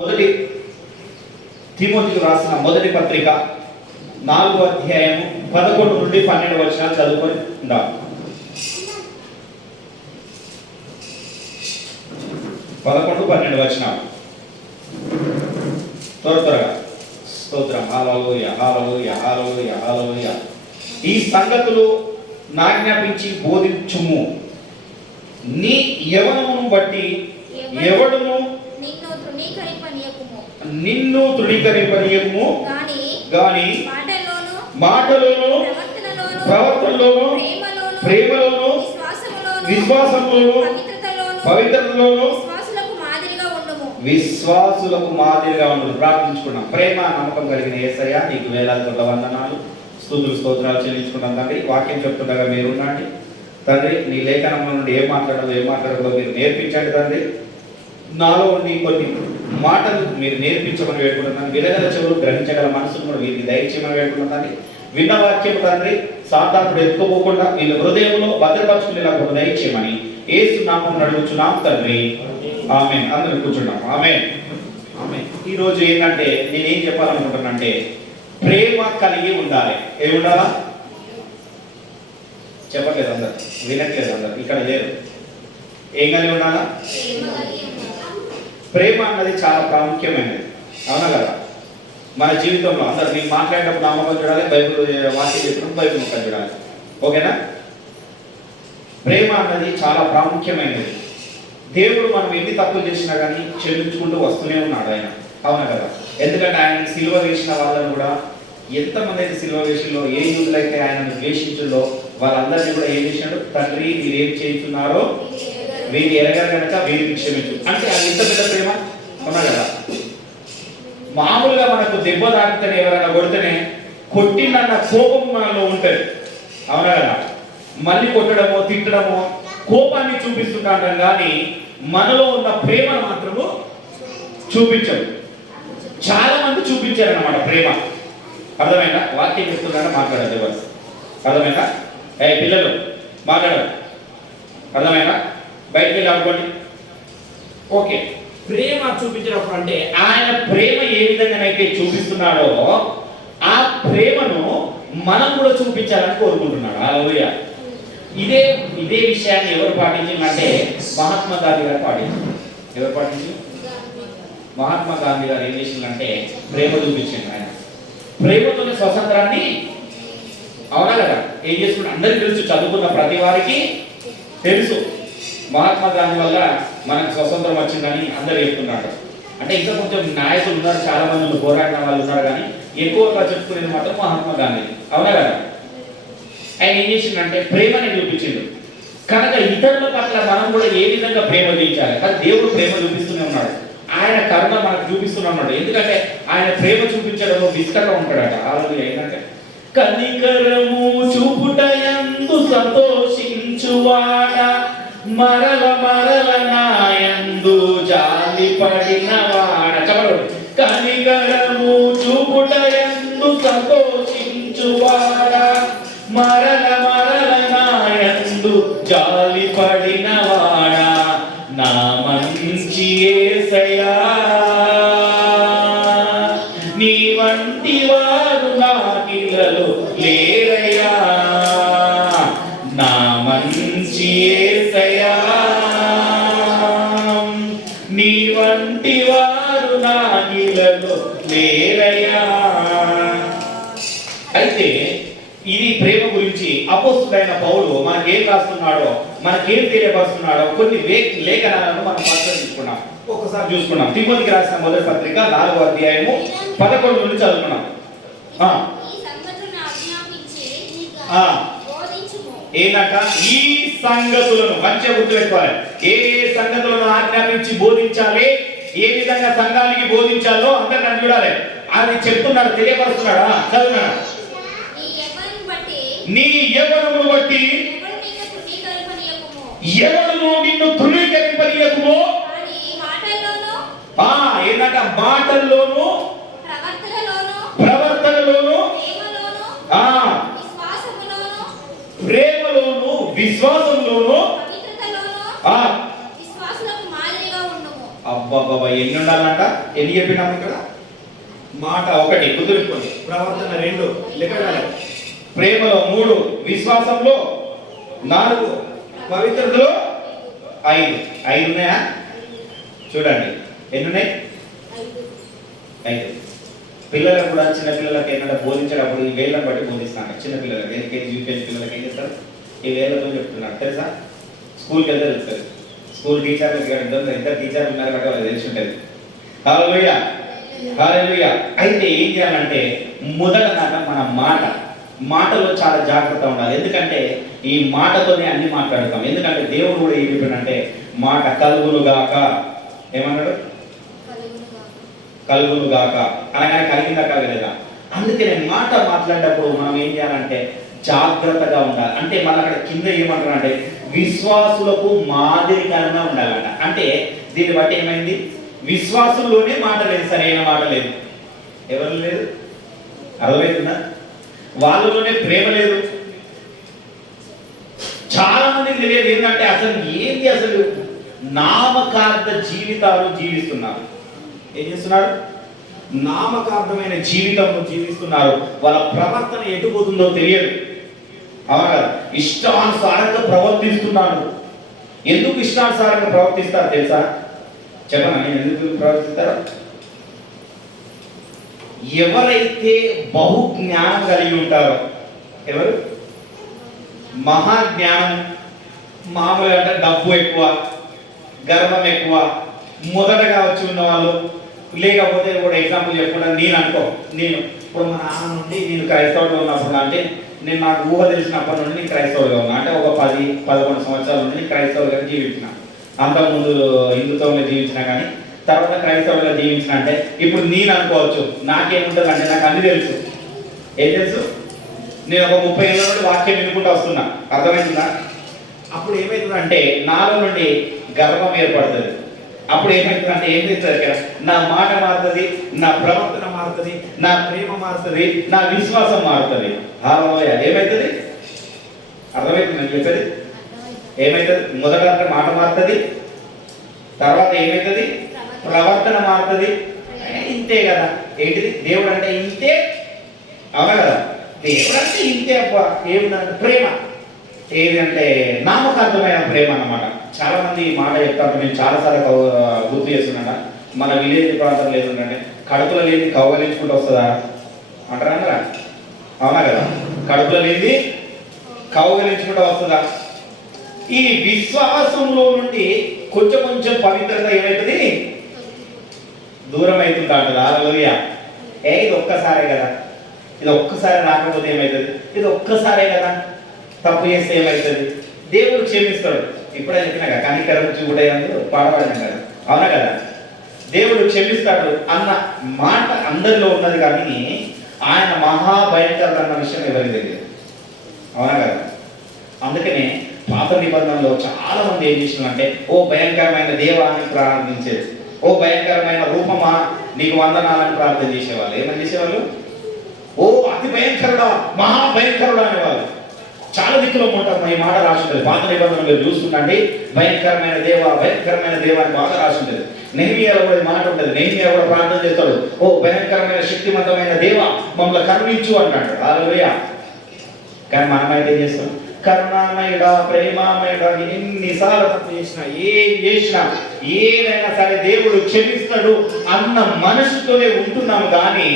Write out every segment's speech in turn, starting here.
మొదటి తిమోతికి రాసిన మొదటి పత్రిక 4వ అధ్యాయము 11 నుండి 12 వచనాలు చదువుకొని ఉందాం. 11-12 వచనాలు త్వరగా. స్తోత్రం. హల్లెలూయా, హల్లెలూయా, హల్లెలూయా, హల్లెలూయా. ఈ సంగతులు నాజ్ఞాపించి బోధించుము. నీ యవ్వనమును బట్టి ఎవడును నిన్ను తృణీకరింపనీయకుము గాని మాటలోను ప్రవర్తనలోను ప్రేమలోను విశ్వాసములోను పవిత్రతలోను విశ్వాసులకు మాదిరిగా ఉండు. ప్రార్థించుకున్నాం. ప్రేమ నమ్మకం కలిగిన యేసయ్య, నీకు వేలాది వందనాలు, స్తుతులు స్తోత్రాలు చెల్లించుకున్నాం తండ్రి. వాక్యం చెప్తుండగా మీరు ఉండండి తండ్రి. నీ లేఖనంలో నుండి ఏం మాట్లాడదో మీరు నేర్పించండి తండ్రి. నాలో ఉండి కొన్ని మాటలు మీరు నేర్పించమని వేడుకుంటున్నాను. వినగల చెవులు, గ్రహించగల మనసును కూడా వీరికి దయచేయమని వేడుకుంటున్నాను. విన్న వాక్యం తండ్రి సాతానుడు ఎత్తుకోకుండా వీళ్ళ హృదయంలో భద్రపరచుకునేలా కూడా దయచేయమని యేసు నామమున అడుగుచున్నాం తండ్రి. ఆమేన్. అందరూ కూర్చున్నాం. ఆమేన్. ఆమేన్. ఈ రోజు ఏంటంటే నేనేం చెప్పాలనుకుంటున్నానంటే ప్రేమ కలిగి ఉండాలి. ఏమి ఉండాలా? చెప్పట్లేదు అందరు, వినట్లేదు అందరు, ఇక్కడ లేరు. ఏం కలిగి ఉండాలా? ప్రేమ అన్నది చాలా ప్రాముఖ్యమైనది, అవునా కదా? మన జీవితంలో అందరు నేను మాట్లాడేటప్పుడు నామకం చూడాలి, బైబిల్ వాక్యం చెప్పినప్పుడు బైబిల్ ముఖం చూడాలి. ఓకేనా? ప్రేమ అన్నది చాలా ప్రాముఖ్యమైనది. దేవుడు మనం ఎన్ని తప్పులు చేసినా కానీ క్షమించుకుంటూ వస్తూనే ఉన్నాడు ఆయన, అవునా కదా? ఎందుకంటే ఆయన సిలువ వేసిన వాళ్ళని కూడా ఎంతమంది అయితే సిలువ వేషంలో ఏ యూదులైతే ఆయనను ద్వేషించుల్లో వాళ్ళందరినీ కూడా ఏం చేసినాడు? తండ్రి మీరు ఏం చేస్తున్నారో వీరి ఎరగారు కనుక వీరికి క్షమించు అంటే అది ఎంత పెద్ద ప్రేమ, అవునా కదా? మామూలుగా మనకు దెబ్బ తాకితేనే ఎవరైనా కొడితేనే కొట్టినన్న కోపం మనలో ఉంటుంది, అవునా కదా? మళ్ళీ కొట్టడమో తిట్టడమో కోపాన్ని చూపిస్తుంటాం కానీ మనలో ఉన్న ప్రేమను మాత్రము చూపించదు. చాలా మంది చూపించారన్నమాట ప్రేమ. అర్థమైందా? వాక్యం చెప్తున్నారా? మాట్లాడాలి ఎవరు? అర్థమైందా? పిల్లలు మాట్లాడాలి. అర్థమైందా? బయటకు వెళ్ళి ఆడుకోండి. ఓకే. ప్రేమ చూపించినప్పుడు అంటే ఆయన ప్రేమ ఏ విధంగానైతే చూపిస్తున్నాడో ఆ ప్రేమను మనం కూడా చూపించాలని కోరుకుంటున్నాడు. హల్లెలూయా. ఇదే విషయాన్ని ఎవరు పాటించిందంటే మహాత్మా గాంధీ గారు పాటించారు. ఎవరు పాటించారు? మహాత్మా గాంధీ గారు ఏం చేసిందంటే ప్రేమ చూపించింది. ఆయన ప్రేమతోనే స్వతంత్రాన్ని, అవునా కదా? ఏం చేసుకుంటే అందరికీ తెలుసు, చదువుకున్న ప్రతి వారికి తెలుసు మహాత్మా గాంధీ వల్ల మనకు స్వతంత్రం వచ్చిందని అందరు చెప్తున్నాడు. అంటే ఇంకా కొంచెం నాయకులు ఉన్నారు, చాలా మంది పోరాడిన వాళ్ళు ఉన్నారు, కానీ ఎక్కువగా చెప్పుకునేది మాత్రం మహాత్మా గాంధీ, అవునా కదా? ఆయన ఏం చేసిందంటే ప్రేమని చూపించిండు. కనుక ఇతరుల పట్ల మనం కూడా ఏ విధంగా ప్రేమ చూపించాలి? కానీ దేవుడు ప్రేమ చూపిస్తూనే ఉన్నాడు, ఆయన కరుణ మనకు చూపిస్తూనే ఉన్నాడు. ఎందుకంటే ఆయన ప్రేమ చూపించడంలో విస్తరణ ఉంటాడట. అలాగే ఏంటంటే కనికరము చూపుటయందు సంతోషించువాడా, మరల మరల నాయందు జాలి పడినవాడ. చెప్పడు. కనికరము చూపుటయందు సంతోషించువాడా, మరల మరల నాయందు జాలి పడినవాడా, నా మంచి యేసయ్యా నీ వంటి వారు నాకిలలో లేరయ్యా, నా మంచి యేసయ్యా నీ వంటి వారు నాకిలలో లేరయ్యా. అయితే ఇది ప్రేమ గురించి అపోస్తుడైన పౌలు మనకేం రాస్తున్నాడో, మనకేం తెలియపరుస్తున్నాడో కొన్ని లేఖనాలను మనం పరిశీలించుకున్నాం. ఒకసారి చూసుకున్నాం. తిమోతికి రాసిన మొదటి పత్రిక 4వ అధ్యాయము 11 నుండి చదువుకున్నాం. ఏనక ఈ సంగతులను మంచిగా గుర్తుపెట్టుకోవాలి. ఏ సంగతులను ఆజ్ఞాపించి బోధించాలి, ఏ విధంగా సంఘానికి బోధించాలో అందరిని చూడాలి. అది చెప్తున్నాడు, తెలియపరుస్తున్నాడా? చదువున్నాడు. నీ యవ్వనమును బట్టి ఎవడును నిన్ను తృణీకరింపనీయకుము. ఏంటంట? మాటల్లోను ప్రవర్తనలోను ప్రేమలోను విశ్వాసంలోను అబ్బాబ్బా ఎన్ని ఉండాలంట? ఎన్ని చెప్పినాము ఇక్కడ? మాట 1 గుర్తుపెట్టుకోండి, ప్రవర్తన 2 లెక్కగాలి, ప్రేమలో 3, విశ్వాసంలో 4, పవిత్రతలో 5 ఉన్నాయా? చూడండి ఎన్ని ఉన్నాయి? 5. పిల్లలకు కూడా, చిన్న పిల్లలకి ఏంటంటే బోధించేటప్పుడు ఈ వేళ్ళని బట్టి బోధిస్తాను. చిన్న పిల్లలకి ఎల్కేజీ యూకేజీ పిల్లలకి ఏం చేస్తారు? ఈ వేళ్ళతో చెప్తున్నారు తెలుసా? స్కూల్కి వెళ్తే తెలుస్తుంది. స్కూల్ టీచర్లు ఇద్దరు టీచర్లు ఉన్నారు కాబట్టి వాళ్ళు తెలిసి ఉంటుంది. హల్లెలూయా హల్లెలూయా. అయితే ఏం చేయాలంటే మొదట మన మాటలో చాలా జాగ్రత్త ఉండాలి. ఎందుకంటే ఈ మాటతోనే అన్ని మాట్లాడతాం. ఎందుకంటే దేవుడు కూడా ఏం చెప్పాడంటే మాట కలుగునుగాక, ఏమన్నాడు? కలుగునుగాక అనగానే కలిగిందా కలగలేదా? అందుకనే మాట మాట్లాడేటప్పుడు మనం ఏం చేయాలంటే జాగ్రత్తగా ఉండాలి. అంటే మళ్ళీ అక్కడ కింద ఏమంటారంటే విశ్వాసులకు మాదిరికరంగా ఉండాలంట. అంటే దీన్ని బట్టి ఏమైంది? విశ్వాసుల్లోనే మాట లేదు, సరైన మాట లేదు. ఎవరు లేదు? అర్థమవుతుందా? వాళ్ళలోనే ప్రేమ లేదు. చాలా మందికి తెలియదు ఏంటంటే అసలు ఏంటి, అసలు నామకార్థ జీవితాలు జీవిస్తున్నారు. ఏం చేస్తున్నారు? నామకార్థమైన జీవితం జీవిస్తున్నారు. వాళ్ళ ప్రవర్తన ఎటుపోతుందో తెలియదు. అవునా కదా? ఇష్టానుసారంగా ప్రవర్తిస్తున్నారు. ఎందుకు ఇష్టానుసారంగా ప్రవర్తిస్తారు తెలుసా? చెప్పనా నేను ఎందుకు ప్రవర్తిస్తారో? ఎవరైతే బహు జ్ఞానం కలిగి ఉంటారో, ఎవరు మహాజ్ఞానం, మామూలుగా అంటే డబ్బు ఎక్కువ, గర్వం ఎక్కువ, మొదటగా వచ్చి ఉన్న వాళ్ళు, లేకపోతే కూడా ఎగ్జాంపుల్ చెప్పుకుంటా, నేను ఇప్పుడు మా నాన్న నుండి నేను క్రైస్తవుడిగా ఉన్నప్పుడు, అంటే నేను నాకు ఊహ తెలిసినప్పటి నుండి నేను క్రైస్తవుడిగా ఉన్నా. అంటే ఒక 10-11 సంవత్సరాల నుండి నేను క్రైస్తవుడిగా జీవించిన. అంతకుముందు హిందుత్వంలో జీవించిన, కానీ తర్వాత క్రైస్తవుడిగా జీవించిన. అంటే ఇప్పుడు నేను అనుకోవచ్చు నాకేముంటుంది అంటే నాకు అన్ని తెలుసు. ఏం తెలుసు? నేను ఒక 30 ఏళ్ళ నుండి వాక్యం వినుకుంటూ వస్తున్నా. అర్థమవుతుందా? అప్పుడు ఏమవుతుందంటే నాలో నుండి గర్వం ఏర్పడుతుంది. అప్పుడు ఏమవుతుందంటే ఏం చేస్తారు ఇక్కడ? నా మాట మారుతుంది, నా ప్రవర్తన మారుతుంది, నా ప్రేమ మారుతుంది, నా విశ్వాసం మారుతుంది. హల్లెలూయా. ఏమవుతుంది? అర్థమవుతుంది చెప్పేది? ఏమవుతుంది? మొదట అంటే మాట మారుతుంది, తర్వాత ఏమవుతుంది? ప్రవర్తన మారుతుంది. ఇంతే కదా. ఏంటిది? దేవుడు అంటే ఇంతే. అవునా కదా? దేవుడు అంటే ఇంతే. అబ్బా ఏమిటంటే ప్రేమ. ఏది అంటే నామకార్థమైన ప్రేమ అన్నమాట. చాలా మంది ఈ మాట చెప్తారు. నేను చాలాసార్లు గుర్తు చేస్తున్నా. మన విలేజ్ ప్రాంతంలో ఏదంటే కడుపులో లేని కౌగలించుకుంటూ వస్తుందా అంటారా? అవునా కదా? కడుపులో లేని కౌగలించుకుంటూ వస్తుందా? ఈ విశ్వాసంలో నుండి కొంచెం పవిత్రత ఏమవుతుంది? దూరం అవుతుంది అంటారు. హల్లెలూయా. ఇది ఒక్కసారే కదా, ఇది ఒక్కసారి రాకపోతే ఏమవుతుంది? ఇది ఒక్కసారే కదా, తప్పు చేస్తే ఏమవుతుంది? దేవుడు క్షమిస్తాడు. ఇప్పుడే చెప్పినా కదా, కనికరం చూడేందుకు పాడబడినా కదా. అవునా కదా? దేవుడు క్షమిస్తాడు అన్న మాట అందరిలో ఉన్నది, కానీ ఆయన మహాభయంకరుడు అన్న విషయం ఎవరికి తెలియదు. అవునా కదా? అందుకనే పాత నిబంధనలో చాలా మంది ఏం చేసినారంటే ఓ భయంకరమైన దేవాన్ని ప్రార్థించేది, ఓ భయంకరమైన రూపమా నీకు వందనాలని ప్రార్థన చేసేవాళ్ళు. ఏమని చేసేవాళ్ళు? ఓ అతి భయంకరుడా, మహాభయంకరుడా అనేవాళ్ళు. చాలా దిక్కులో ఉంటారు. ఈ మాట రాసి ఉంటుంది పాత నిబంధనలు మీరు చూస్తుండండి. భయంకరమైన దేవ, భయంకరమైన దేవ అని బాగా రాసి ఉంటుంది. నెహెమీయాలో కూడా మాట ఉంటుంది. నెహెమీయా కూడా ప్రార్థన చేస్తాడు, ఓ భయంకరమైన శక్తివంతమైన దేవ మమ్మల్ని కరుణించు అంటాడు. హల్లెలూయా. కానీ మనమైతే ఏం చేస్తాం? కరుణామయుడా, ప్రేమామయుడా, ఎన్నిసార్లు తప్పు చేసినా, ఏం చేసినా, ఏదైనా సరే దేవుడు క్షమిస్తాడు అన్న మనసుతోనే ఉంటున్నాము, కానీ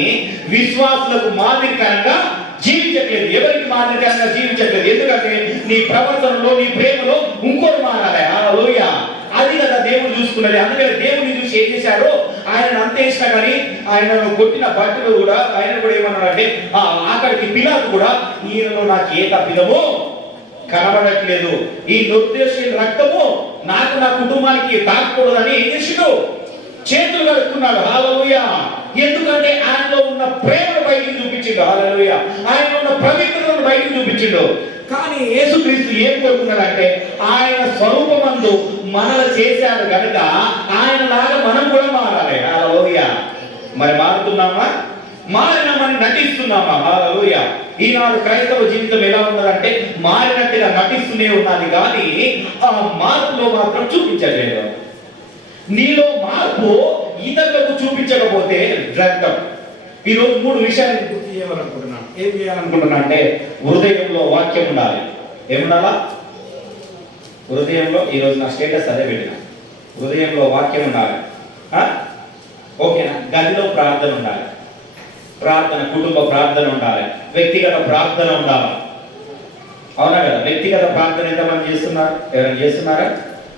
విశ్వాసులకు మాదిరికరంగా జీవించట్లేదు. ఎవరికి మాదిరికరంగా జీవించట్లేదు? ఎందుకంటే నీ ప్రవర్తనలో, నీ ప్రేమలో ఇంకోటి మారాలి. హల్లెలూయా. అది కదా దేవుడు చూసుకున్నది. అందుకని దేవుడిని చూసి ఏం చేశాడో ఆయన అంత వేసినా కానీ ఆయన కొట్టిన బట్టలు కూడా ఆయన కూడా ఏమన్నాడంటే ఆఖరికి పిలాతు కూడా ఈయనలో నాకు ఏ తప్పిదమో కనబడట్లేదు, ఈ నిర్దేశం రక్తము నాకు నా కుటుంబానికి తాకూడదని ఏం చేసిండు? చేతులు కడుక్కున్నాడు. హల్లెలూయా. ఎందుకంటే ఆయనలో ఉన్న ప్రేమను బయటికి చూపించిండు. హల్లెలూయా. ఆయనలో ఉన్న పవిత్రతను బయటికి చూపించిండు. కానీ యేసుక్రీస్తు ఏం కోరుకున్నాడంటే ఆయన స్వరూపమందు మనల్ని చేశాడు కనుక ఆయనలాగా మనం కూడా మారాలి. హల్లెలూయా. మరి మారుతున్నామా? మారినామని నటిస్తున్నామా? హల్లెలూయా. ఈనాడు క్రైస్తవ జీవితం ఎలా ఉన్నదంటే మారినట్టుగా నటిస్తూనే ఉన్నది, కానీ ఆ మార్పులో మాత్రం చూపించలేదు. నీలో మార్పు ఇతరులకు చూపించకపోతే వ్యర్థం. ఈరోజు 3 విషయాలు గుర్తు చేయాలనుకుంటున్నాను. ఏం చేయాలనుకుంటున్నా అంటే హృదయంలో వాక్యం ఉండాలి. ఏముండాలా? హృదయంలో, ఈరోజు నా స్టేటస్ అదే పెట్టిన, హృదయంలో వాక్యం ఉండాలి. ఓకేనా? గదిలో ప్రార్థన ఉండాలి. ప్రార్థన, కుటుంబ ప్రార్థన ఉండాలి. వ్యక్తిగత ప్రార్థన ఉండాలి. అవునా కదా? వ్యక్తిగత ప్రార్థన ఎంతమంది చేస్తున్నారు? ఎవరైనా చేస్తున్నారా?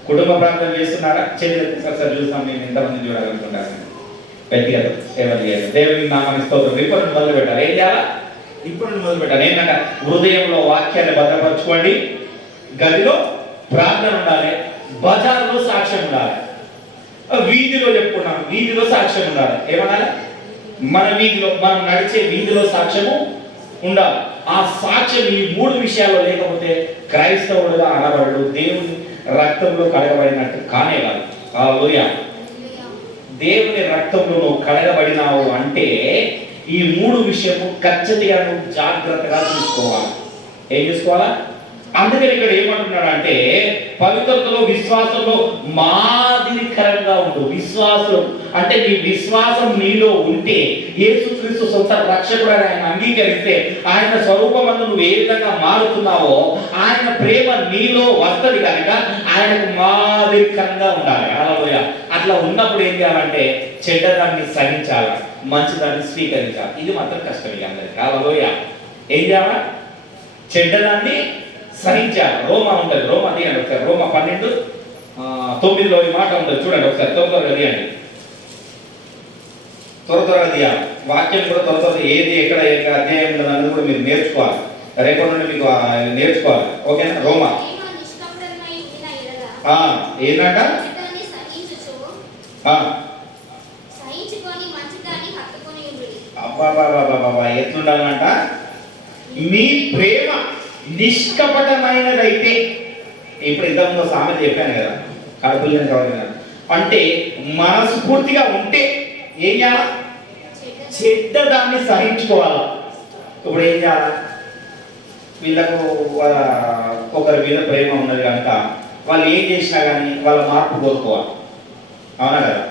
కుటుంబ ప్రార్థన చేస్తున్నారా? చేతులు ఒకసారి చూస్తాం. నేను ఎంతమంది చూడాలనుకుంటాను. వ్యక్తిగత ఎవరు చేయాలి? దేవుని నామానికి స్తోత్రం. ఇప్పుడు మొదలు పెట్టాలి. ఏం చేయాలా? ఇప్పుడు మొదలు పెట్టాలి. ఏంటంటే హృదయంలో వాక్యాన్ని భద్రపరచుకోండి. గదిలో ప్రార్థన ఉండాలి. బజార్లో సాక్ష్యం ఉండాలి. వీధిలో చెప్పుకున్నాం, వీధిలో సాక్ష్యం ఉండాలి. ఏమన్నా మన వీధిలో, మనం నడిచే వీధిలో సాక్ష్యము ఉండాలి. ఆ సాక్ష్యం ఈ 3 విషయాల్లో లేకపోతే క్రైస్తవుడుగా అనబడు, దేవుని రక్తంలో కడగబడినట్టు కానేవాడు. హల్లెలూయా. దేవుని రక్తంలో నువ్వు కడగబడినావు అంటే ఈ 3 విషయము ఖచ్చితంగా నువ్వు జాగ్రత్తగా చూసుకోవాలి. ఏం చూసుకోవాలా? అందుకని ఇక్కడ ఏమంటున్నాడు అంటే పవిత్రతలో, విశ్వాసంలో మాదిరికరంగా ఉండు. విశ్వాసం అంటే నీ విశ్వాసం నీలో ఉంటే, యేసుక్రీస్తు సొంత రక్షకుడు ఆయన అంగీకరిస్తే, ఆయన స్వరూపమందు నువ్వు ఏ విధంగా మారుతున్నావో ఆయన ప్రేమ నీలో వస్తది కనుక ఆయనకు మాదిరికరంగా ఉండాలి. హల్లెలూయా. అట్లా ఉన్నప్పుడు ఏం చేయాలంటే చెడ్డదాన్ని సహించాలి, మంచిదాన్ని స్వీకరించాలి. ఇది మాత్రం కష్టం అందరికి. హల్లెలూయా. ఏం చేయాలా? చెడ్డదాన్ని సహించాలి. రోమా ఉంటుంది, రోమా తీయండి ఒకసారి. రోమా 12:9 ఈ మాట ఉంటుంది, చూడండి ఒకసారి. త్వరగా తీయండి, త్వరగా తీయాలి. వాక్యం కూడా త్వరగా ఏది ఎక్కడ అధ్యాయం ఉండదు అన్నది కూడా మీరు నేర్చుకోవాలి. రేపటి నుండి మీకు నేర్చుకోవాలి. ఓకేనా? రోమా ఏంటంట? అబ్బాబాబాబాబా ఎట్లుండాలంట? మీ ప్రేమ నిష్కపటమైనదైతే, ఇప్పుడు ఇంతకుముందు సామెత చెప్పాను కదా, కడుపులని కావాలి అంటే మనస్ఫూర్తిగా ఉంటే ఏం చేయాలా? చెడ్డదాన్ని సహించుకోవాలా. ఇప్పుడు ఏం చేయాలా? వీళ్ళకు ఒకరి మీద ప్రేమ ఉన్నది కనుక వాళ్ళు ఏం చేసినా కానీ వాళ్ళ మార్పు కోరుకోవాలి. అవునా కదా?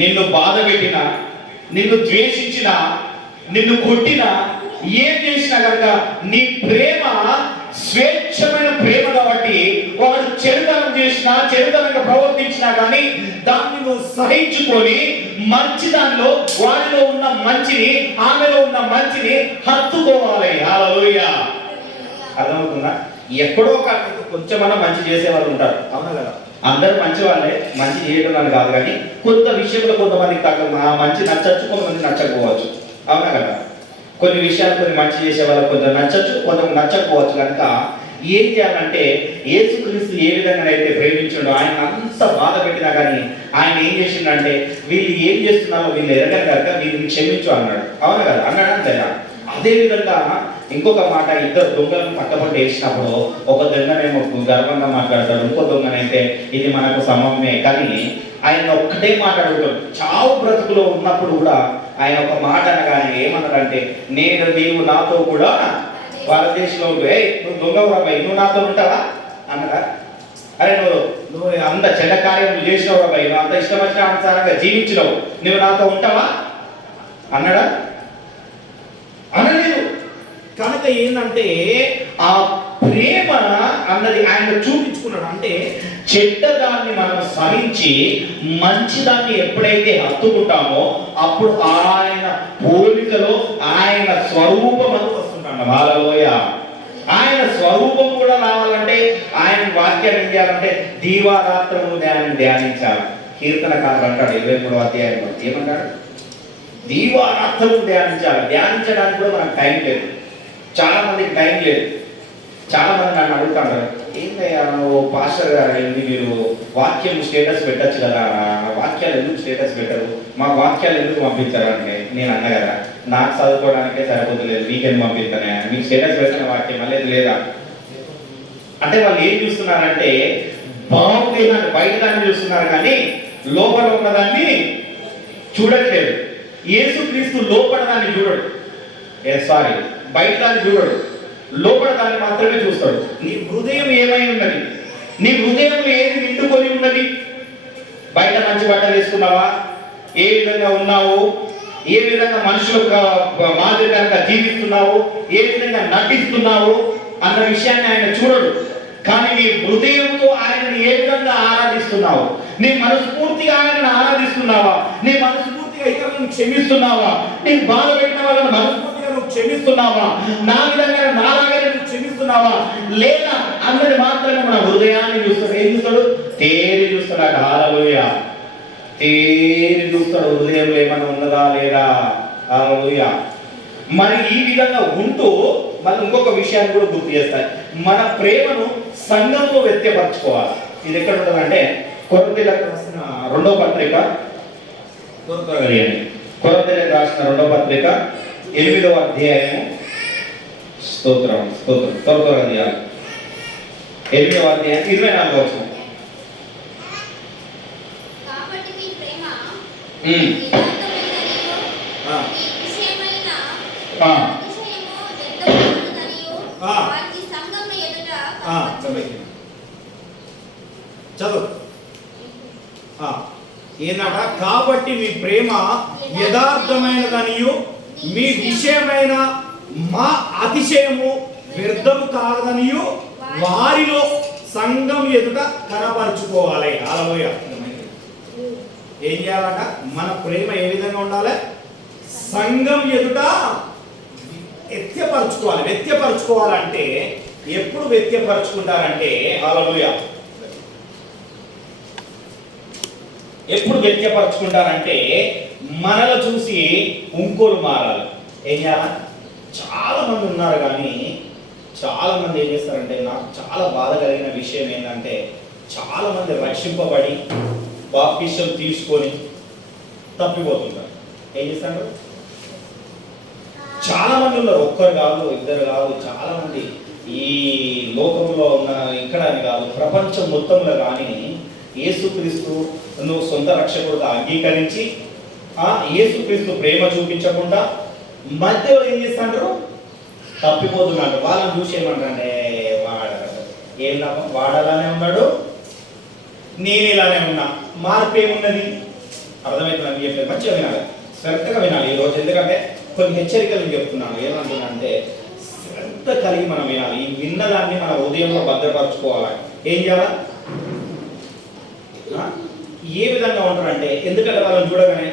నిన్ను బాధ పెట్టినా, నిన్ను ద్వేషించినా, నిన్ను కొట్టినా, ఏం చేసినా కనుక నీ ప్రేమ స్వేచ్ఛమైన ప్రేమ కాబట్టి వాడు చెడుతనం చేసినా, చెడుతనంగా ప్రవర్తించినా కానీ దాన్ని నువ్వు సహించుకొని మంచి దానిలో, వాడిలో ఉన్న మంచిని, ఆమెలో ఉన్న మంచిని హత్తుకోవాలి. హల్లెలూయా. అర్థమవుతుందా? ఎక్కడో కొంచెమన్నా మంచి చేసే వాళ్ళు ఉంటారు. అవునా కదా? అందరూ మంచి వాళ్ళే, మంచి చేయడం అని కాదు, కానీ కొంత విషయంలో కొంతమందికి మంచి నచ్చచ్చు, కొంతమంది నచ్చకపోవచ్చు. అవునా కదా? కొన్ని విషయాలు కొన్ని మంచి చేసే వాళ్ళకి కొంచెం నచ్చచ్చు, కొంచెం నచ్చకపోవచ్చు. కనుక ఏం చేయాలంటే యేసుక్రీస్తు ఏ విధంగా అయితే ప్రేమించాడో, ఆయన అంత బాధ పెట్టినా కానీ ఆయన ఏం చేసిండంటే వీళ్ళు ఏం చేస్తున్నారో వీళ్ళు ఎరగని కనుక వీళ్ళని క్షమించు అన్నాడు. అవునా కదా? అన్నాడు అంతేనా? అదే విధంగా ఇంకొక మాట, 2 దొంగలను పట్టబట్టి వేసినప్పుడు ఒక దొంగనేమో గర్వంగా మాట్లాడతాడు, ఇంకో దొంగనైతే ఇది మనకు సమమే. కానీ ఆయన ఒక్కటే మాట్లాడుతాడు. చావు బ్రతుకులో ఉన్నప్పుడు కూడా ఆయన ఒక మాట అనగానే ఏమన్నాడంటే, నీవు నాతో కూడా భారతదేశంలో నువ్వు దొంగవురాబాయి, నువ్వు నాతో ఉంటావా అన్నదా? అరే నువ్వు అంత చెడ్డ కార్యం నువ్వు చేసినావు రాబాయి, నువ్వు అంత ఇష్టం వచ్చిన అనుసారంగా జీవించినావు, నువ్వు నాతో ఉంటావా అన్నాడా? అనలేదు. కనుక ఏంటంటే ఆ ప్రేమ అన్నది ఆయన చూపించుకున్నాడు. అంటే చెడ్డదాన్ని మనం సహించి మంచిదాన్ని ఎప్పుడైతే హత్తుకుంటామో అప్పుడు ఆయన పోలికలో, ఆయన స్వరూపమందు వస్తుంటాం. హల్లెలూయా. ఆయన స్వరూపం కూడా రావాలంటే ఆయన వాక్యాన్ని ఏం చేయాలంటే దీవారాత్రము ధ్యానించాలి. కీర్తనకారుడు అంటాడు 23వ అధ్యాయంలో ఏమంటాడు? దీవారాత్రము ధ్యానించాలి. ధ్యానించడానికి కూడా మనకు టైం లేదు. చాలా మందికి టైం లేదు. చాలా మంది నన్ను అడుగుతాడు, ఏంటయ్యా నువ్వు పాస్టర్ గారు ఏంటి మీరు వాక్యం స్టేటస్ పెట్టచ్చు కదా, వాక్యాలు ఎందుకు స్టేటస్ పెట్టరు, మా వాక్యాలు ఎందుకు పంపించారు అంటే నేను అన్న కదా, నాకు చదువుకోవడానికే సరిపోతలేదు, వీకెండ్ పంపిస్తానే, మీకు స్టేటస్ పెట్టిన వాక్యం అనేది లేదా అంటే వాళ్ళు ఏం చూస్తున్నారంటే బాగుందేదాన్ని బయట దాన్ని చూస్తున్నారు కానీ లోపల ఉన్నదాన్ని చూడట్లేదు. యేసుక్రీస్తు లోపల దాన్ని చూడడు, సారీ బయట దాన్ని చూడడు, లోపల దాన్ని మాత్రమే చూస్తాడు. నీ హృదయం ఏమై ఉన్నది, నీ హృదయంలో ఏది నిండుకొని ఉన్నది. బయట మంచి బట్టలు వేసుకున్నావా, ఏ విధంగా ఉన్నావు, ఏ విధంగా మనుషులకు మాదిరిగా జీవిస్తున్నావు, ఏ విధంగా నటిస్తున్నావు అన్న విషయాన్ని ఆయన చూడడు. కానీ నీ హృదయంతో ఆయనని ఏ విధంగా ఆరాధిస్తున్నావు, నీ మనస్ఫూర్తిగా ఆయనను ఆరాధిస్తున్నావా, నీ మనస్ఫూర్తిగా ఇతరులను క్షమిస్తున్నావా, నీ బాధ పెట్టిన వాళ్ళని మనస్ఫూర్తిగా నువ్వు క్షమిస్తున్నావా, నా విధంగా నాలాగానే నువ్వు క్షమిస్తున్నావా, లేదా అందరి మాత్రమే మన హృదయాన్ని చూస్తాడు. ఏం చూస్తాడు? తేరి చూస్తాడు. హల్లెలూయా. తేరి చూస్తాడు హృదయంలో ఏమైనా ఉన్నదా లేదా. హల్లెలూయా. మరి ఈ విధంగా ఉంటూ మళ్ళీ ఇంకొక విషయాన్ని కూడా గుర్తు చేస్తాయి. మన ప్రేమను సంఘంలో వ్యక్తపరచుకోవాలి. ఇది ఎక్కడ ఉంటుందంటే కొరింథీయులకు రాసిన రెండవ పత్రిక, కొరింథీయులకు రాసిన రెండవ పత్రిక 8వ అధ్యాయము, స్తోత్రం స్తోత్రం, త్వరగా తీయాలి. 8వ అధ్యాయం 24వ వచనం. చదువు. ఏనట కాబట్టి మీ ప్రేమ యథార్థమైనదనియు మీ విషయమైన మా అతిశయము వ్యర్థము కాదనియు వారిలో సంఘం ఎదుట కనపరుచుకోవాలి. హల్లెలూయా. ఏం చేయాలట? మన ప్రేమ ఏ విధంగా ఉండాలి? సంఘం ఎదుట వ్యక్తపరచుకోవాలి. వ్యక్తపరచుకోవాలంటే ఎప్పుడు వ్యక్తపరచుకుంటారంటే, హల్లెలూయా, ఎప్పుడు వ్యక్తపరచుకుంటారంటే మనలో చూసి ఇంకోలు మారాలి. ఏం చేయాలి? చాలా మంది ఉన్నారు, కానీ చాలా మంది ఏం చేస్తారంటే, నాకు చాలా బాధ కలిగిన విషయం ఏంటంటే, చాలా మంది రక్షింపబడి బాప్టిజం తీసుకొని తప్పిపోతుంటారు. ఏం చేస్తారు? చాలా మంది ఉన్నారు, ఒక్కరు కాదు, ఇద్దరు కాదు, చాలా మంది ఈ లోకంలో ఉన్న, ఇక్కడ అని కాదు, ప్రపంచం మొత్తంలో కానీ యేసుక్రీస్తు నువ్వు సొంత రక్షకుడుగా అంగీకరించి యేసుక్రీస్తు ప్రేమ చూపించకుండా మధ్యలో ఏం చేస్తాంటారు? తప్పిపోతున్నాడు. వాళ్ళని చూసి ఏమంటారంటే, ఏం లాభం, వాడలానే ఉన్నాడు, నేను ఇలానే ఉన్నా, మార్పు ఏమున్నది? అర్థమవుతుందని చెప్పేది. మంచిగా వినాలి, శ్రద్ధగా వినాలి ఈరోజు. ఎందుకంటే కొన్ని హెచ్చరికలు చెప్తున్నాను. ఏమంటున్నా అంటే, శ్రద్ధ కలిగి మనం వినాలి. ఈ విన్నదాన్ని మన హృదయంలో భద్రపరచుకోవాలి. ఏం చేయాలా? ఏ విధంగా ఉంటారంటే, ఎందుకంటే వాళ్ళని చూడగానే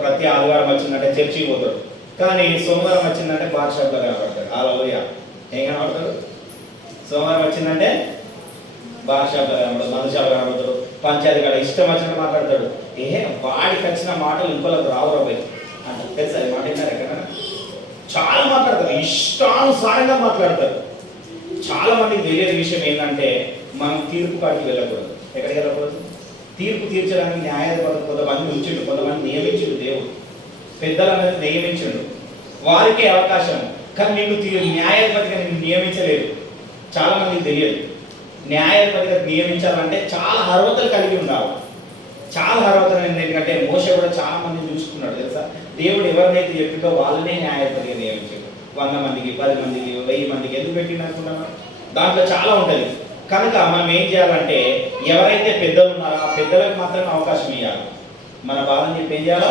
ప్రతి ఆదివారం వచ్చిందంటే చర్చికి పోతాడు, కానీ సోమవారం వచ్చిందంటే బార్ షాప్లో కనబడతాడు. హల్లెలూయా. ఏం కనబడతాడు? సోమవారం వచ్చిందంటే బార్ షాప్లో కనబడతాడు, మందు షాప్లో కనబడతాడు, పంచాయతీ కాడ ఇష్టం వచ్చినట్టు మాట్లాడతాడు. వాడికి వచ్చిన మాటలు ఇంకోళ్ళకి రావు పోయి అంట. తెలుసా ఈ మాట? విన్నారు ఎక్కడ? చాలా మాట్లాడతారు, ఇష్టానుసారంగా మాట్లాడతారు. చాలా మందికి తెలియని విషయం ఏంటంటే, మనం తీర్పు కాడికి వెళ్ళకూడదు. ఎక్కడికి వెళ్ళకూడదు? తీర్పు తీర్చడానికి న్యాయాధిపతులు కొంతమంది ఉంచిండు, కొంతమంది నియమించుడు. దేవుడు పెద్దలను నియమించుడు, వారికే అవకాశం. కానీ నిన్ను న్యాయాధిపతిగా నిన్ను నియమించలేదు. చాలా మందికి తెలియదు. న్యాయాధిపతిగా నియమించాలంటే చాలా అర్హతలు కలిగి ఉండాలి. చాలా అర్హతలు. ఎందుకంటే మోషే కూడా చాలా మందిని చూసుకున్నాడు, తెలుసా? దేవుడు ఎవరినైతే చెప్పిందో వాళ్ళనే న్యాయాధిపతిగా నియమించాడు. 100 మందికి, 10 మందికి, 1000 మందికి ఎందుకు పెట్టినట్టున్నాను? దాంట్లో చాలా ఉంటుంది. కనుక మనం ఏం చేయాలంటే, ఎవరైతే పెద్దలు ఉన్నారో ఆ పెద్దలకు మాత్రమే అవకాశం ఇవ్వాలి. మన బాధని చెప్పి ఏం చేయాలో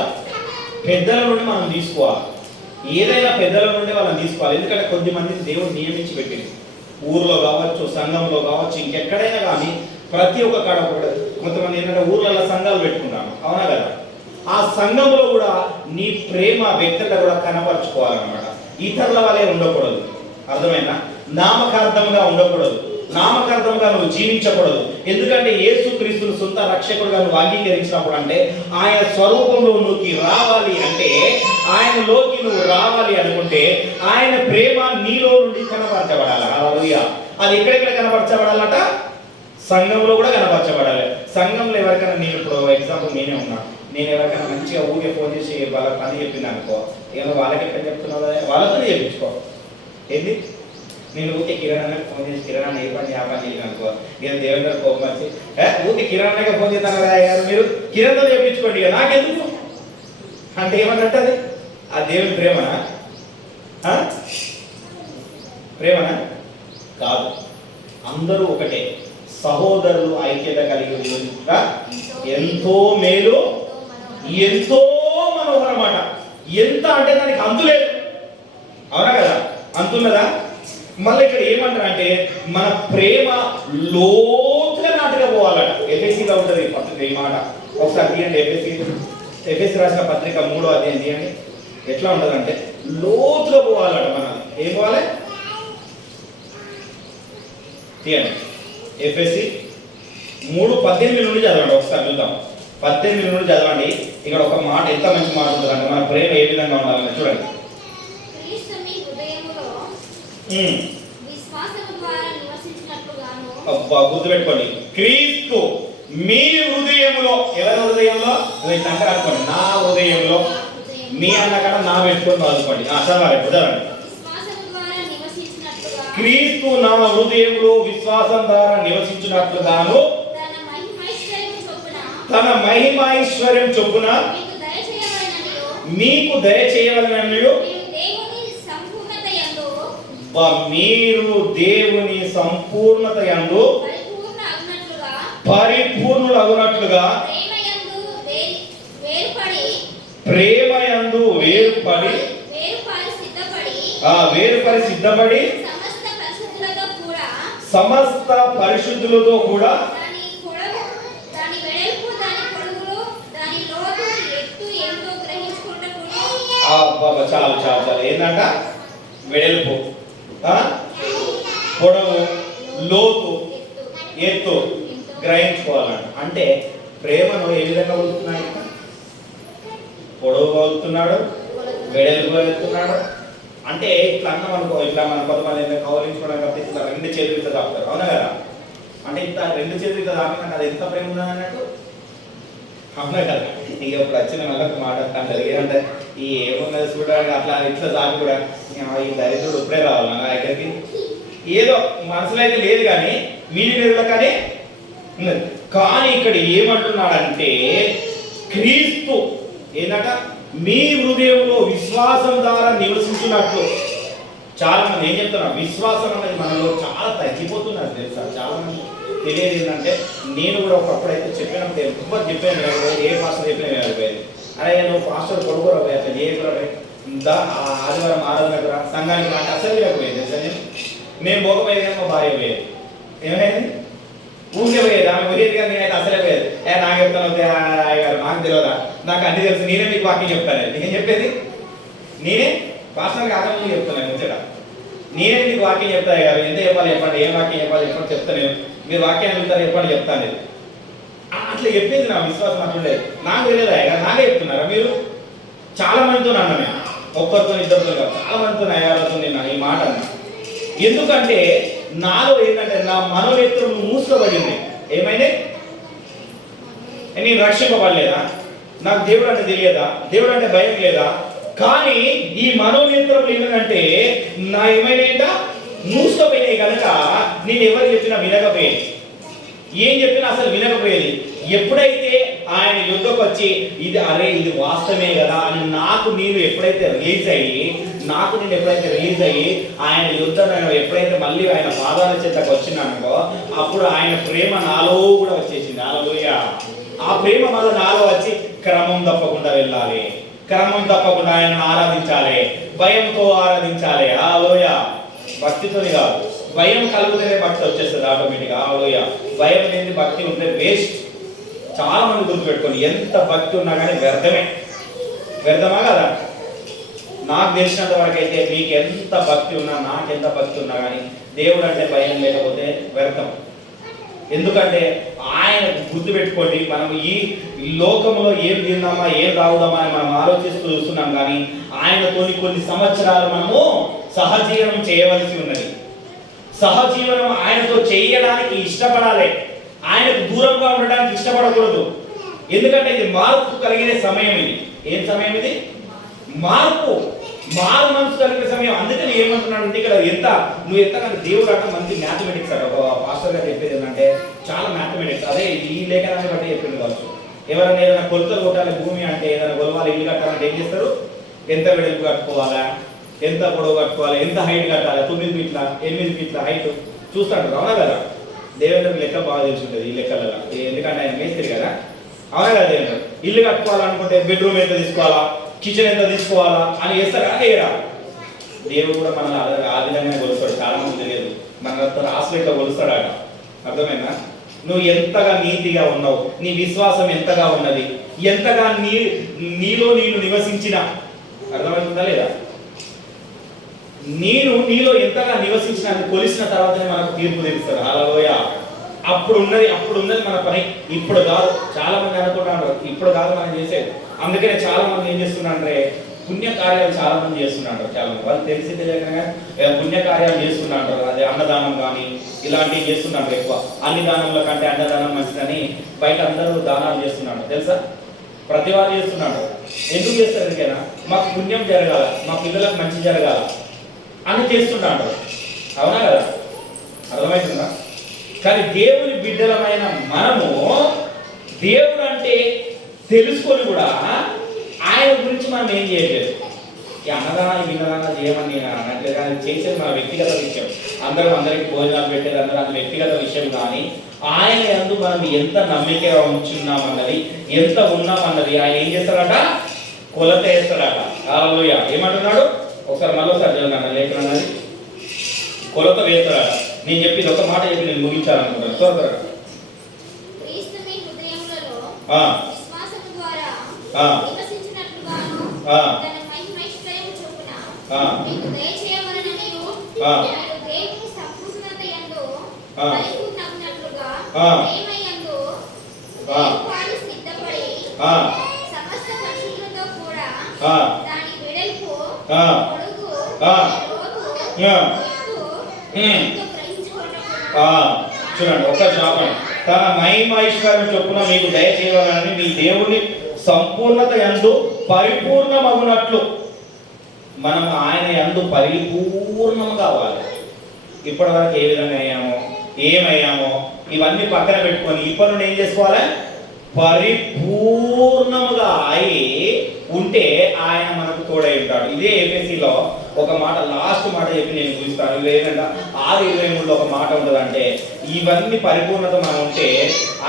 పెద్దల నుండి మనం తీసుకోవాలి. ఏదైనా పెద్దల నుండి వాళ్ళని తీసుకోవాలి. ఎందుకంటే కొద్ది మందిని దేవుడు నియమించి పెట్టింది. ఊర్లో కావచ్చు, సంఘంలో కావచ్చు, ఇంకెక్కడైనా కానీ ప్రతి ఒక్క కాడ కూడా కొంతమంది ఏంటంటే ఊర్లలో సంఘాలు పెట్టుకుంటాను, అవునా కదా? ఆ సంఘంలో కూడా నీ ప్రేమ వ్యక్తుల కూడా కనపరుచుకోవాలన్నమాట. ఇతరుల వలె ఉండకూడదు. అర్థమైనా? నామకార్థంగా ఉండకూడదు, నామకార్థంగా నువ్వు జీవించకూడదు. ఎందుకంటే యేసుక్రీస్తును సొంత రక్షకుడుగా నువ్వు అంగీకరించినప్పుడు, అంటే ఆయన స్వరూపంలో నువ్వు రావాలి, అంటే ఆయనలోకి నువ్వు రావాలి అనుకుంటే ఆయన ప్రేమ నీలో నుండి కనపరచబడాలి. హల్లెలూయా. అది ఎక్కడెక్కడ కనపరచబడాలట? సంఘంలో కూడా కనపరచబడాలి. సంఘంలో ఎవరికైనా, నేను ఇప్పుడు ఎగ్జాంపుల్ నేనే ఉన్నా, నేను ఎవరికైనా మంచిగా ఊరికే ఫోన్ చేసి వాళ్ళ పని చెప్పింది అనుకో, ఏమో వాళ్ళకి ఎక్కడ చెప్తున్నావు, వాళ్ళతో చెప్పించుకో. ఏంది? నేను ఊరికే కిరణానికి ఫోన్ చేసి, కిరణాన్ని ఏ పని ఆ పని చేయను అనుకో, ఇక దేవేంద్ర కోపం వచ్చి ఊరికే కిరణానికి ఫోన్ చేస్తాను కదా గారు, మీరు కిరణ్తో చేయించుకోండి, ఇక నాకెందుకు అంటే ఏమన్నట్టు? అది ఆ దేవుని ప్రేమనా? ప్రేమనా? కాదు. అందరూ ఒకటే, సహోదరులు ఐక్యత కలిగి ఉండుట ఎంతో మేలు, ఎంతో మనోహరమాట. ఎంత అంటే దానికి అంతు లేదు. అవునా కదా? అంతున్నదా? మళ్ళీ ఇక్కడ ఏమంటారంటే మన ప్రేమ లోతుగా నాటుగా పోవాలట. ఎఫెసీలో ఉంటుంది పత్రిక ఈ మాట. ఒకసారి తీయండి. ఎఫెసీ రాసిన పత్రిక 3వ అధ్యాయం తీయండి. ఎట్లా ఉంటుందంటే లోతుగా పోవాలట. మనం ఏం పోవాలి? తీయండి. ఎఫెసీ 3:18 నుండి చదవండి. ఒకసారి చూద్దాం. 18 నుండి చదవండి. ఇక్కడ ఒక మాట ఎంత మంచి మాట ఉంటుందంటే మన ప్రేమ ఏ విధంగా ఉండాలని చూడండి. అబ్బా, గుర్తుపెట్టుకోండి. క్రీస్తు మీ హృదయంలో, ఎవరి హృదయంలో? శంకర్ అనుకోండి. నా హృదయంలో, మీ అన్న కదా నా పెట్టుకొని చదువుకోండి. చదవాలి. చదవండి. క్రీస్తు నా హృదయంలో విశ్వాసం ద్వారా నివసించినట్లుగాను తన మహిమైశ్వర్యం చొప్పున మీకు దయచేయవలననియు మీరు దేవుని సంపూర్ణత యందు పరిపూర్ణులగునట్లుగా ప్రేమయందు వేరుపడి సిద్ధపడి సమస్త పరిశుద్ధులతో కూడా చాలు చాలు చాలు. ఏంటంట? వెడల్పు, పొడవు, లోతు, ఎత్తు గ్రహించుకోవాలంట. అంటే ప్రేమను ఏ విధంగా వదులుతున్నాడు? పొడవు వదులుతున్నాడు, వెడల్పు వదులుతున్నాడు. అంటే ఇట్లా అన్నం అనుకో, ఇట్లా మన కొంతమంది కౌలించుకోవడం కాబట్టి ఇట్లా 2 చేతులు ఇట్లా తాపుతారు. అవునా కదా? అంటే ఇంత 2 చేతులు ఇట్లా తాపినాక అది ఎంత ప్రేమ ఉన్నది అన్నట్టు. అవునా కదా? ఇక ఇప్పుడు వచ్చిన వాళ్ళకి మాట్లాడతాను జరిగేదంటే ఈ ఏమున్నది చూడడానికి అట్లా ఇట్లా తాపి కూడా ఈ దరిద్రుడు ఇప్పుడే రావాలి నా దగ్గరికి. ఏదో మనసులో అయితే లేదు కానీ వీడియోలో కానీ ఉన్నది. కానీ ఇక్కడ ఏమంటున్నాడంటే క్రీస్తు ఏంటంట? మీ హృదయంలో విశ్వాసం ద్వారా నివసించినట్లు. చాలా మంది ఏం చెప్తున్నారు? విశ్వాసం అనేది మనలో చాలా తగ్గిపోతున్నారు తెలుసా? చాలా మంది తెలియదు. ఏంటంటే నేను కూడా ఒకప్పుడైతే చెప్పినప్పుడు ఎవరు చెప్పాను, ఏ పాస్టర్ చెప్పినా వెళ్ళిపోయేది. అరే నువ్వు పాస్టర్ కొడుకురా పోయి అట్లా చేయకురా ఆదివారం ఆరాధనకు రా, సంఘానికి రా, అసలు లేకపోయేది తెలుసా? నేను పోకపోయేది కానీ మా భార్య పోయేది. ఏమైంది? ఊరికే పోయేది. ఆమె పోయేది కానీ నేనైతే అసలే పోయేది. నాకు చెప్తాను గారు, నాకు తెలియదా? నాకు అన్ని తెలుసు, నేనే మీకు వాక్యం చెప్తాను. ఏం చెప్పేది? నేనే పాస్టర్ కాకుండా చెప్తున్నాను ముచ్చట. నేనే మీకు వాక్యం చెప్తాను గారు. ఎంత చెప్పాలి చెప్పండి, ఏం వాక్యం చెప్పాలి చెప్పండి చెప్తాను. మీరు వాక్యాన్ని చెప్తారు చెప్పండి చెప్తాను. అట్లా చెప్పేది నా విశ్వాసం అట్లుండేది. నాకు తెలియదా? నాకే చెప్తున్నారా మీరు? చాలా మందితో అన్నా నేను, ఒక్కరితో ఇద్దరితో కాదు, చాలా మందితో అయ్యాలతో నేను ఈ మాట అన్నా. ఎందుకంటే నాలో ఏంటంటే నా మనోనేత్రం మూసుకోబడింది. ఏమైంది? నేను రక్షింపబడలేదా? నాకు దేవుడు అంటే తెలియదా? దేవుడు అంటే భయం లేదా? కానీ ఈ మనోనేత్రం ఏంటంటే నా ఏమైనా మూసుకోపోయినాయి కనుక నేను ఎవరు చెప్పినా వినకపోయేది. ఏం చెప్పినా అసలు వినకపోయేది. ఎప్పుడైతే ఆయన యుద్ధకు వచ్చి ఇది అరే ఇది వాస్తవమే కదా అని నాకు నేను ఎప్పుడైతే రిలీజ్ అయ్యి ఆయన యుద్ధం ఎప్పుడైతే మళ్ళీ ఆయన పాదాల చెంతకు వచ్చినానుకో అప్పుడు ఆయన ప్రేమ నాలో కూడా వచ్చేసింది. హల్లెలూయా. ఆ ప్రేమ మళ్ళీ నాలో వచ్చి క్రమం తప్పకుండా వెళ్ళాలి, క్రమం తప్పకుండా ఆయనను ఆరాధించాలి, భయంతో ఆరాధించాలి. హల్లెలూయా. భక్తితోని కాదు, భయం కలుగుతూనే భక్తి వచ్చేస్తుంది ఆటోమేటిక్గా. హల్లెలూయా. భయం లేని భక్తి ఉంటే వేస్ట్. చాలా మంది గుర్తుపెట్టుకోండి, ఎంత భక్తి ఉన్నా కానీ వ్యర్థమా కదా? నాకు తెలిసినంత వరకు అయితే మీకు ఎంత భక్తి ఉన్నా, నాకెంత భక్తి ఉన్నా కానీ దేవుడు అంటే భయం లేకపోతే వ్యర్థం. ఎందుకంటే ఆయన గుర్తుపెట్టుకోండి, మనం ఈ లోకంలో ఏం తిందామా ఏం తాగుదామా అని మనం ఆలోచిస్తూ చూస్తున్నాం. కానీ ఆయనతో కొన్ని సంవత్సరాలు మనము సహజీవనం చేయవలసి ఉన్నది. సహజీవనం ఆయనతో చేయడానికి ఇష్టపడాలి, ఆయనకు దూరంగా ఉండడానికి ఇష్టపడకూడదు. ఎందుకంటే ఇది మార్పు కలిగిన సమయం. ఇది ఏం సమయం? ఇది మారు మనసు కలిగిన సమయం. అందుకని ఏమంటున్నాడు అంటే ఇక్కడ నువ్వు ఎంతకంటే దేవుడు అంటే మంచి మ్యాథమెటిక్స్ అట. ఒక పాస్టర్ గారు చెప్పేది ఏంటంటే చాలా మ్యాథమెటిక్స్. అదే ఈ లేఖనాన్ని బట్టి చెప్పింది కావచ్చు. ఎవరైనా ఏదైనా కొలతలు కొట్టాలి భూమి అంటే, ఏదైనా కొలవాలి, ఇల్లు కట్టాలంటే ఏం చేస్తారు? ఎంత వెడల్పు కట్టుకోవాలా, ఎంత పొడవు కట్టుకోవాలి, ఎంత హైట్ కట్టాలి, 9 ఫీట్ల 8 ఫీట్ల హైట్ చూస్తాడు. అవునా కదా? దేవేంద్రకు లెక్క బాగా తెలిసి ఉంటుంది ఈ లెక్కలలో, ఎందుకంటే ఆయన మేస్త్రి కదా. అవునా కదా దేవేంద్ర? ఇల్లు కట్టుకోవాలనుకుంటే బెడ్రూమ్ ఎంత తీసుకోవాలా, కిచెన్ ఎంత తీసుకోవాలా అని చేస్తారా లేరా? దేవుడు కూడా మనల్ని ఆ విధంగా కొలుస్తాడు. చాలా మంది తెలియదు, మన రాసులెక్క కొలుస్తాడట. అర్థమైందా? నువ్వు ఎంతగా నీతిగా ఉన్నావు, నీ విశ్వాసం ఎంతగా ఉన్నది, ఎంతగా నీలో నేను నివసించిన, అర్థమవుతుందా లేదా? నీలో ఎంతగా నివసించిన కొలిసిన తర్వాతనే మనకు తీర్పు తెలుస్తారు. హల్లెలూయా. అప్పుడు ఉన్నది మన పని. ఇప్పుడు కాదు. చాలా మంది అనుకుంటున్నారు ఇప్పుడు కాదు మనం చేసేది. అందుకనే చాలా మంది ఏం చేస్తున్నారంటే పుణ్యకార్యాలు చాలా మంది చేస్తున్నారు. చాలా మంది వాళ్ళు తెలిసి తెలియకనే పుణ్యకార్యాలు చేస్తున్నారు. అదే అన్నదానం కానీ ఇలాంటివి చేస్తున్నారు. ఎక్కువ అన్ని దానంలో కంటే అన్నదానం మంచిదని బయట అందరూ దానాలు చేస్తున్నారు. తెలుసా? ప్రతి వాళ్ళు చేస్తున్నాడు. ఎందుకు చేస్తారు? ఎందుకైనా మాకు పుణ్యం జరగాల, మా పిల్లలకు మంచి జరగాల అని చేస్తున్నాడు. అవునా కదా? అర్థమవుతుందా? కానీ దేవుని బిడ్డలమైన మనము దేవుడు అంటే తెలుసుకొని కూడా ఆయన గురించి మనం ఏం చేయలేదు. ఈ అన్నదానాలు విన్నదానాలు చేయమని నేను అనట్లేదు, కానీ చేసేది మన వ్యక్తిగత విషయం. అందరికి భోజనాలు పెట్టేది అది వ్యక్తిగత విషయం. కానీ ఆయన యందు మనం ఎంత నమ్మికగా ఉంచున్నామన్నది, ఎంత ఉన్నామన్నది ఆయన ఏం చేస్తాడట? కొలత వేస్తాడట. హల్లెలూయా. ఏమంటున్నాడు? ఒకసారి మళ్ళీసారి చదువుతాను లేఖనాన్ని. కొలత వేస్తాడట. నేను చెప్పి ఒక మాట చెప్పి నేను ముగించాలనుకుంటాను. త్వరగా చూడండి ఒక్క జ్ఞాపకం. తన మహిమైశ్వర్యం చొప్పున మీకు దయచేయాలని మీ దేవుని సంపూర్ణత యందు పరిపూర్ణమగునట్లు మనం ఆయన యందు పరిపూర్ణం కావాలి. ఇప్పటి వరకు ఏ విధంగా అయ్యామో, ఏమయ్యామో ఇవన్నీ పక్కన పెట్టుకొని ఇప్పటి నుండి ఏం చేసుకోవాలి? పరిపూర్ణముగా అయి ఉంటే ఆయన మనకు తోడై ఉంటాడు. ఇదే ఎఫెసీలో ఒక మాట, లాస్ట్ మాట చెప్పి నేను చూస్తాను. ఏంటంటే 6:23లో ఒక మాట ఉంటుందంటే ఇవన్నీ పరిపూర్ణత మనం ఉంటే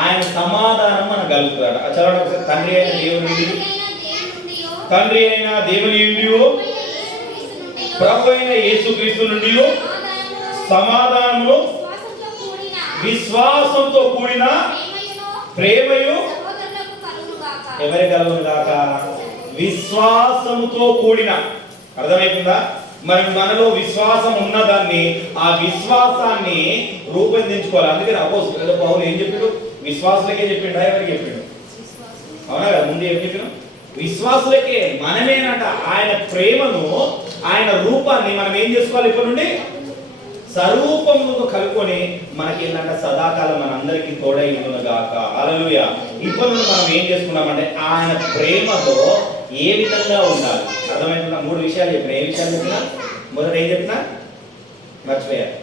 ఆయన సమాధానం మనకు కలుగుతాడు. చదవండి ఒకసారి. తండ్రి అయిన దేవుని నుండి ప్రభు అయిన యేసుక్రీస్తు నుండి సమాధానము విశ్వాసంతో కూడిన ప్రేమయు ఎవరి కలుగును గాక? విశ్వాసముతో కూడిన. అర్థమవుతుందా? మరి మనలో విశ్వాసం ఉన్నదాన్ని, ఆ విశ్వాసాన్ని రూపొందించుకోవాలి. అందుకని అపోస్తలుడు పౌలు ఏం చెప్పిండు? విశ్వాసులకే చెప్పిండు. ఎవరికి చెప్పిండు? అవునా కదా? ముందు ఏం చెప్పినాం? విశ్వాసులకే. మనమేనట ఆయన ప్రేమను, ఆయన రూపాన్ని మనం ఏం చేసుకోవాలి? ఇప్పటి నుండి స్వరూపంలో కలుపుకొని మనకి ఏంటంటే సదాకాలం మనందరికీ తోడైన గాక. హల్లెలూయా. ఇప్పటి నుండి మనం ఏం చేసుకున్నామంటే ఆయన ప్రేమతో ఏ విధంగా ఉండాలి. అర్థమవుతుందా? 3 విషయాలు చెప్పిన. ఏ విషయాలు చెప్పినా? మొదట ఏం చెప్పినా మర్చిపోయారు.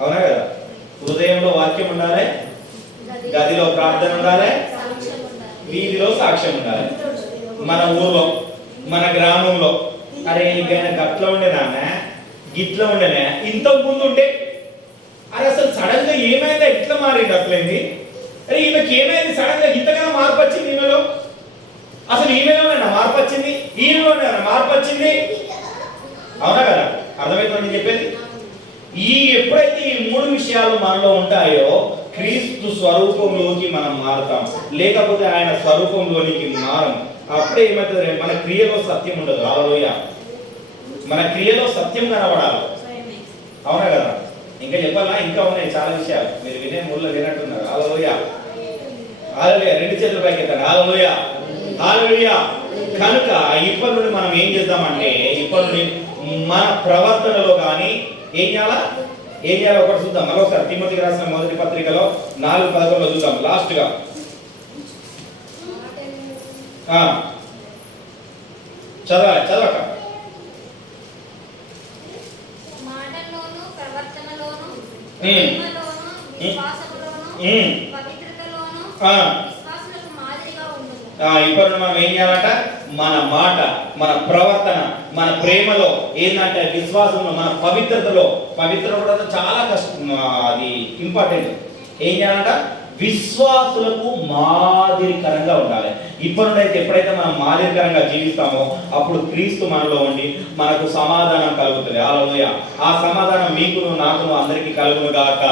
అవునా కదా? హృదయంలో వాక్యం ఉండాలి, గదిలో ప్రార్థన ఉండాలి, వీధిలో సాక్ష్యం ఉండాలి. మన ఊర్లో, మన గ్రామంలో అరే ఇంకైనా గట్ల ఉండేనా, గిట్ల ఉండేనా, ఇంతకు ముందు ఉంటే అరే అసలు సడన్ గా ఏమైందా, ఇట్లా మారింది అట్లయింది, అరే ఈమెకి ఏమైంది సడన్ గా ఇంతకన్నా మార్పు వచ్చింది ఈమెలో, అసలు ఈమెలోనైనా మార్పు వచ్చింది, ఈమెలోనైనా మార్పు వచ్చింది. అవునా కదా? అర్థమవుతుంది నేను చెప్పేది? ఎప్పుడైతే ఈ 3 విషయాలు మనలో ఉంటాయో క్రీస్తు స్వరూపంలోకి మనం మారుతాం. లేకపోతే ఆయన స్వరూపంలోనికి మారం. అప్పుడే ఏమవుతుంది? మన క్రియలో సత్యం ఉండదు. హల్లెలూయా. మన క్రియలో సత్యం కనబడాలి. అవునా కదా? ఇంకా చెప్పాలా? ఇంకా ఉన్నాయి చాలా విషయాలు. మీరు వినే మూలలో వినట్టున్నారు. హల్లెలూయా. హల్లెలూయా. 2 చేతులు పైకెత్తండి. హల్లెలూయా. హల్లెలూయా. కనుక ఇప్పటి నుండి మనం ఏం చేద్దామంటే, ఇప్పటి నుండి మన ప్రవర్తనలో కానీ ఏం చేయాలో ఒకటి చూద్దాం. మరొకసారి తిమోతికి రాసిన మొదటి పత్రికలో 4:11 చూద్దాం. లాస్ట్ గా చదవక ఇప్పుడు మనం ఏం చేయాలంట? మన మాట, మన ప్రవర్తన, మన ప్రేమలో ఏంటంటే విశ్వాసంలో, మన పవిత్రతలో. పవిత్ర కూడా చాలా కష్టం, అది ఇంపార్టెంట్. ఏం చేయాలంట? విశ్వాసులకు మాదిరికరంగా ఉండాలి. ఇప్పటి నుండి అయితే ఎప్పుడైతే మనం మాదిరికరంగా జీవిస్తామో అప్పుడు క్రీస్తు మనలో ఉండి మనకు సమాధానం కలుగుతుంది. హల్లెలూయా. ఆ సమాధానం మీకును నాకును అందరికీ కలుగును గాక.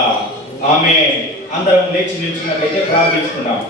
ఆమేన్. అందరం లేచి నిల్చున్నట్లయితే ప్రార్థించుకుందాం.